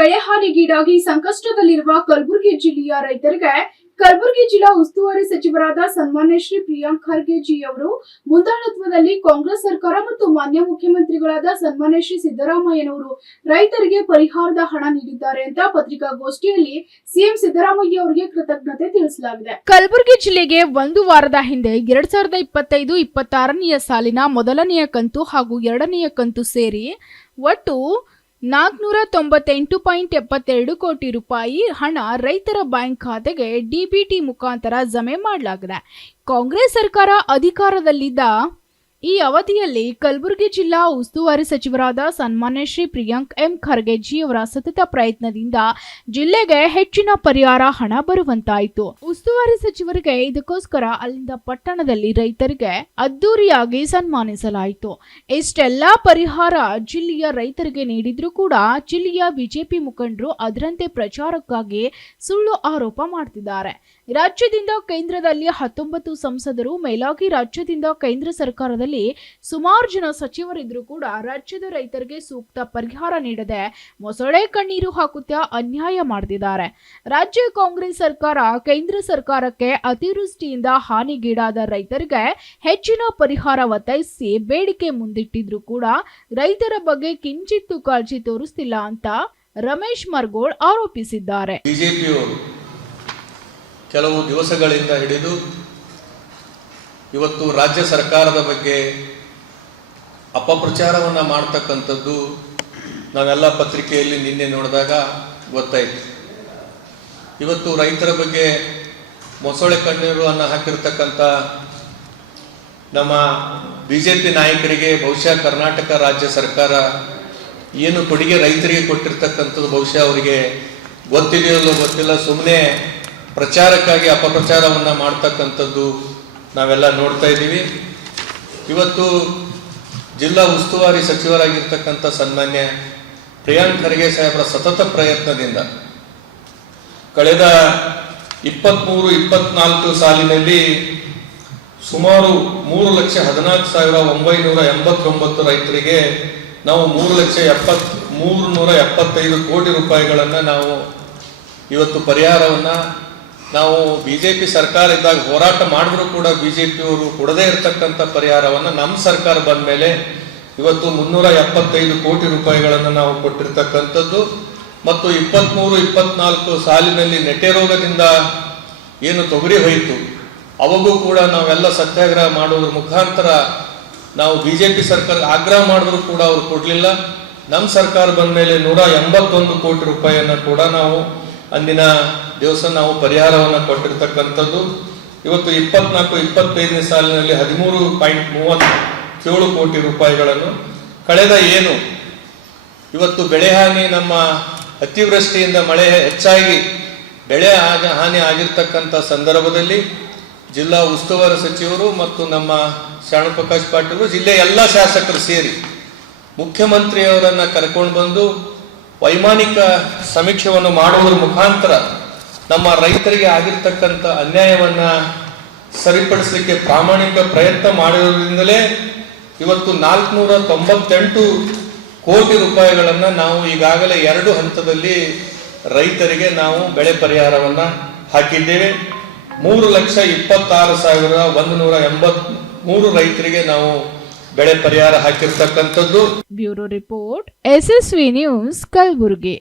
ಬೆಳೆ ಹಾನಿಗೀಡಾಗಿ ಸಂಕಷ್ಟದಲ್ಲಿರುವ ಕಲಬುರಗಿ ಜಿಲ್ಲೆಯ ರೈತರಿಗೆ ಕಲಬುರಗಿ ಜಿಲ್ಲಾ ಉಸ್ತುವಾರಿ ಸಚಿವರಾದ ಸನ್ಮಾನ್ಯ ಶ್ರೀ ಪ್ರಿಯಾಂಕ್ ಖರ್ಗೆ ಜಿ ಅವರು ಮುಂದಾಳತ್ವದಲ್ಲಿ ಕಾಂಗ್ರೆಸ್ ಸರ್ಕಾರ ಮತ್ತು ಮಾನ್ಯ ಮುಖ್ಯಮಂತ್ರಿಗಳಾದ ಸನ್ಮಾನ್ಯ ಶ್ರೀ ಸಿದ್ದರಾಮಯ್ಯನವರು ರೈತರಿಗೆ ಪರಿಹಾರದ ಹಣ ನೀಡಿದ್ದಾರೆ ಅಂತ ಪತ್ರಿಕಾಗೋಷ್ಠಿಯಲ್ಲಿ ಸಿಎಂ ಸಿದ್ದರಾಮಯ್ಯ ಅವರಿಗೆ ಕೃತಜ್ಞತೆ ತಿಳಿಸಲಾಗಿದೆ. ಕಲಬುರಗಿ ಜಿಲ್ಲೆಗೆ ಒಂದು ವಾರದ ಹಿಂದೆ 2025-26ನೇ ಸಾಲಿನ ಮೊದಲನೆಯ ಕಂತು ಹಾಗೂ ಎರಡನೆಯ ಕಂತು ಸೇರಿ ಒಟ್ಟು 498.72 ಕೋಟಿ ರೂಪಾಯಿ ಹಣ ರೈತರ ಬ್ಯಾಂಕ್ ಖಾತೆಗೆ ಡಿಬಿಟಿ ಮುಖಾಂತರ ಜಮೆ ಮಾಡಲಾಗಿದೆ. ಕಾಂಗ್ರೆಸ್ ಸರ್ಕಾರ ಅಧಿಕಾರದಲ್ಲಿದ್ದ ಈ ಅವಧಿಯಲ್ಲಿ ಕಲಬುರಗಿ ಜಿಲ್ಲಾ ಉಸ್ತುವಾರಿ ಸಚಿವರಾದ ಸನ್ಮಾನ್ಯ ಶ್ರೀ ಪ್ರಿಯಾಂಕ್ ಎಂ ಖರ್ಗೆ ಜಿ ಅವರ ಸತತ ಪ್ರಯತ್ನದಿಂದ ಜಿಲ್ಲೆಗೆ ಹೆಚ್ಚಿನ ಪರಿಹಾರ ಹಣ ಬರುವಂತಾಯಿತು. ಉಸ್ತುವಾರಿ ಸಚಿವರಿಗೆ ಇದಕ್ಕೋಸ್ಕರ ಅಲ್ಲಿಂದ ಪಟ್ಟಣದಲ್ಲಿ ರೈತರಿಗೆ ಅದ್ದೂರಿಯಾಗಿ ಸನ್ಮಾನಿಸಲಾಯಿತು. ಇಷ್ಟೆಲ್ಲಾ ಪರಿಹಾರ ಜಿಲ್ಲೆಯ ರೈತರಿಗೆ ನೀಡಿದ್ರೂ ಕೂಡ ಜಿಲ್ಲೆಯ ಬಿಜೆಪಿ ಮುಖಂಡರು ಅದರಂತೆ ಪ್ರಚಾರಕ್ಕಾಗಿ ಸುಳ್ಳು ಆರೋಪ ಮಾಡ್ತಿದ್ದಾರೆ. ರಾಜ್ಯದಿಂದ ಕೇಂದ್ರದಲ್ಲಿ 19 ಸಂಸದರು, ಮೇಲಾಗಿ ರಾಜ್ಯದಿಂದ ಕೇಂದ್ರ ಸರ್ಕಾರದಲ್ಲಿ ಸುಮಾರು ಜನ ಸಚಿವರಿದ್ರೂ ಕೂಡ ರಾಜ್ಯದ ರೈತರಿಗೆ ಸೂಕ್ತ ಪರಿಹಾರ ನೀಡದೆ ಮೊಸಳೆ ಕಣ್ಣೀರು ಹಾಕುತ್ತಾ ಅನ್ಯಾಯ ಮಾಡ್ತಿದ್ದಾರೆ. ರಾಜ್ಯ ಕಾಂಗ್ರೆಸ್ ಸರ್ಕಾರ ಕೇಂದ್ರ ಸರ್ಕಾರಕ್ಕೆ ಅತಿವೃಷ್ಟಿಯಿಂದ ಹಾನಿಗೀಡಾದ ರೈತರಿಗೆ ಹೆಚ್ಚಿನ ಪರಿಹಾರ ಒತ್ತಾಯಿಸಿ ಬೇಡಿಕೆ ಮುಂದಿಟ್ಟಿದ್ರು ಕೂಡ ರೈತರ ಬಗ್ಗೆ ಕಿಂಚಿತ್ತೂ ಕಾಳಜಿ ತೋರಿಸ್ತಿಲ್ಲ ಅಂತ ರಮೇಶ್ ಮರ್ಗೋಳ್ ಆರೋಪಿಸಿದ್ದಾರೆ. ಬಿಜೆಪಿಯವರು ಕೆಲವು ದಿವಸಗಳಿಂದ ಹಿಡಿದು ಇವತ್ತು ರಾಜ್ಯ ಸರ್ಕಾರದ ಬಗ್ಗೆ ಅಪಪ್ರಚಾರವನ್ನು ಮಾಡ್ತಕ್ಕಂಥದ್ದು ನಾವೆಲ್ಲ ಪತ್ರಿಕೆಯಲ್ಲಿ ನಿನ್ನೆ ನೋಡಿದಾಗ ಗೊತ್ತಾಯಿತು. ಇವತ್ತು ರೈತರ ಬಗ್ಗೆ ಮೊಸಳೆ ಕಣ್ಣೀರು ಅನ್ನು ಹಾಕಿರ್ತಕ್ಕಂಥ ನಮ್ಮ ಬಿಜೆಪಿ ನಾಯಕರಿಗೆ ಬಹುಶಃ ಕರ್ನಾಟಕ ರಾಜ್ಯ ಸರ್ಕಾರ ಏನು ಕೊಡುಗೆ ರೈತರಿಗೆ ಕೊಟ್ಟಿರ್ತಕ್ಕಂಥದ್ದು ಬಹುಶಃ ಅವರಿಗೆ ಗೊತ್ತಿದೆಯಲ್ಲೋ ಗೊತ್ತಿಲ್ಲ, ಸುಮ್ಮನೆ ಪ್ರಚಾರಕ್ಕಾಗಿ ಅಪಪ್ರಚಾರವನ್ನು ಮಾಡ್ತಕ್ಕಂಥದ್ದು ನಾವೆಲ್ಲ ನೋಡ್ತಾ ಇದ್ದೀವಿ. ಇವತ್ತು ಜಿಲ್ಲಾ ಉಸ್ತುವಾರಿ ಸಚಿವರಾಗಿರ್ತಕ್ಕಂಥ ಸನ್ಮಾನ್ಯ ಪ್ರಿಯಾಂಕ್ ಖರ್ಗೆ ಸಾಹೇಬರ ಸತತ ಪ್ರಯತ್ನದಿಂದ ಕಳೆದ 23-24 ಸಾಲಿನಲ್ಲಿ ಸುಮಾರು 3,14,989 ರೈತರಿಗೆ ನಾವು 3,375 ಕೋಟಿ ರೂಪಾಯಿಗಳನ್ನು ನಾವು ಇವತ್ತು ಪರಿಹಾರವನ್ನು ನಾವು ಬಿಜೆಪಿ ಸರ್ಕಾರ ಇದ್ದಾಗ ಹೋರಾಟ ಮಾಡಿದ್ರು ಕೂಡ ಬಿಜೆಪಿಯವರು ಕೊಡದೇ ಇರತಕ್ಕಂಥ ಪರಿಹಾರವನ್ನು ನಮ್ಮ ಸರ್ಕಾರ ಬಂದ ಮೇಲೆ ಇವತ್ತು 375 ಕೋಟಿ ರೂಪಾಯಿಗಳನ್ನು ನಾವು ಕೊಟ್ಟಿರ್ತಕ್ಕಂಥದ್ದು. ಮತ್ತು 23-24 ಸಾಲಿನಲ್ಲಿ ನೆಟ್ಟೆ ರೋಗದಿಂದ ಏನು ತೊಗರಿ ಹೋಯಿತು ಅವಾಗೂ ಕೂಡ ನಾವೆಲ್ಲ ಸತ್ಯಾಗ್ರಹ ಮಾಡೋದ್ರ ಮುಖಾಂತರ ನಾವು ಬಿಜೆಪಿ ಸರ್ಕಾರ ಆಗ್ರಹ ಮಾಡಿದ್ರು ಕೂಡ ಅವ್ರು ಕೊಡಲಿಲ್ಲ. ನಮ್ಮ ಸರ್ಕಾರ ಬಂದ ಮೇಲೆ 181 ಕೋಟಿ ರೂಪಾಯಿಯನ್ನು ಕೂಡ ನಾವು ಅಂದಿನ ದಿವಸ ನಾವು ಪರಿಹಾರವನ್ನು ಕೊಟ್ಟಿರ್ತಕ್ಕಂಥದ್ದು. ಇವತ್ತು 24-25ನೇ ಸಾಲಿನಲ್ಲಿ 13.37 ಕೋಟಿ ರೂಪಾಯಿಗಳನ್ನು ಕಳೆದ ಏನು ಇವತ್ತು ಬೆಳೆ ಹಾನಿ, ನಮ್ಮ ಅತಿವೃಷ್ಟಿಯಿಂದ ಮಳೆ ಹೆಚ್ಚಾಗಿ ಬೆಳೆ ಹಾನಿ ಆಗಿರ್ತಕ್ಕಂಥ ಸಂದರ್ಭದಲ್ಲಿ ಜಿಲ್ಲಾ ಉಸ್ತುವಾರಿ ಸಚಿವರು ಮತ್ತು ನಮ್ಮ ಶ್ಯಾಮಪ್ರಕಾಶ್ ಪಾಟೀಲ್ ಜಿಲ್ಲೆಯ ಎಲ್ಲ ಶಾಸಕರು ಸೇರಿ ಮುಖ್ಯಮಂತ್ರಿಯವರನ್ನು ಕರ್ಕೊಂಡು ಬಂದು ವೈಮಾನಿಕ ಸಮೀಕ್ಷೆಯನ್ನು ಮಾಡುವುದರ ಮುಖಾಂತರ ನಮ್ಮ ರೈತರಿಗೆ ಆಗಿರ್ತಕ್ಕಂಥ ಅನ್ಯಾಯವನ್ನು ಸರಿಪಡಿಸಲಿಕ್ಕೆ ಪ್ರಾಮಾಣಿಕ ಪ್ರಯತ್ನ ಮಾಡಿರೋದ್ರಿಂದಲೇ ಇವತ್ತು 498 ಕೋಟಿ ರೂಪಾಯಿಗಳನ್ನು ನಾವು ಈಗಾಗಲೇ 2 ಹಂತದಲ್ಲಿ ರೈತರಿಗೆ ನಾವು ಬೆಳೆ ಪರಿಹಾರವನ್ನು ಹಾಕಿದ್ದೇವೆ. 3,26,183 ರೈತರಿಗೆ ನಾವು ಬೆಳೆ ಪರಿಹಾರ ಹಾಕಿರ್ತಕ್ಕಂಥದ್ದು. Bureau report, SSV news, Kalaburagi.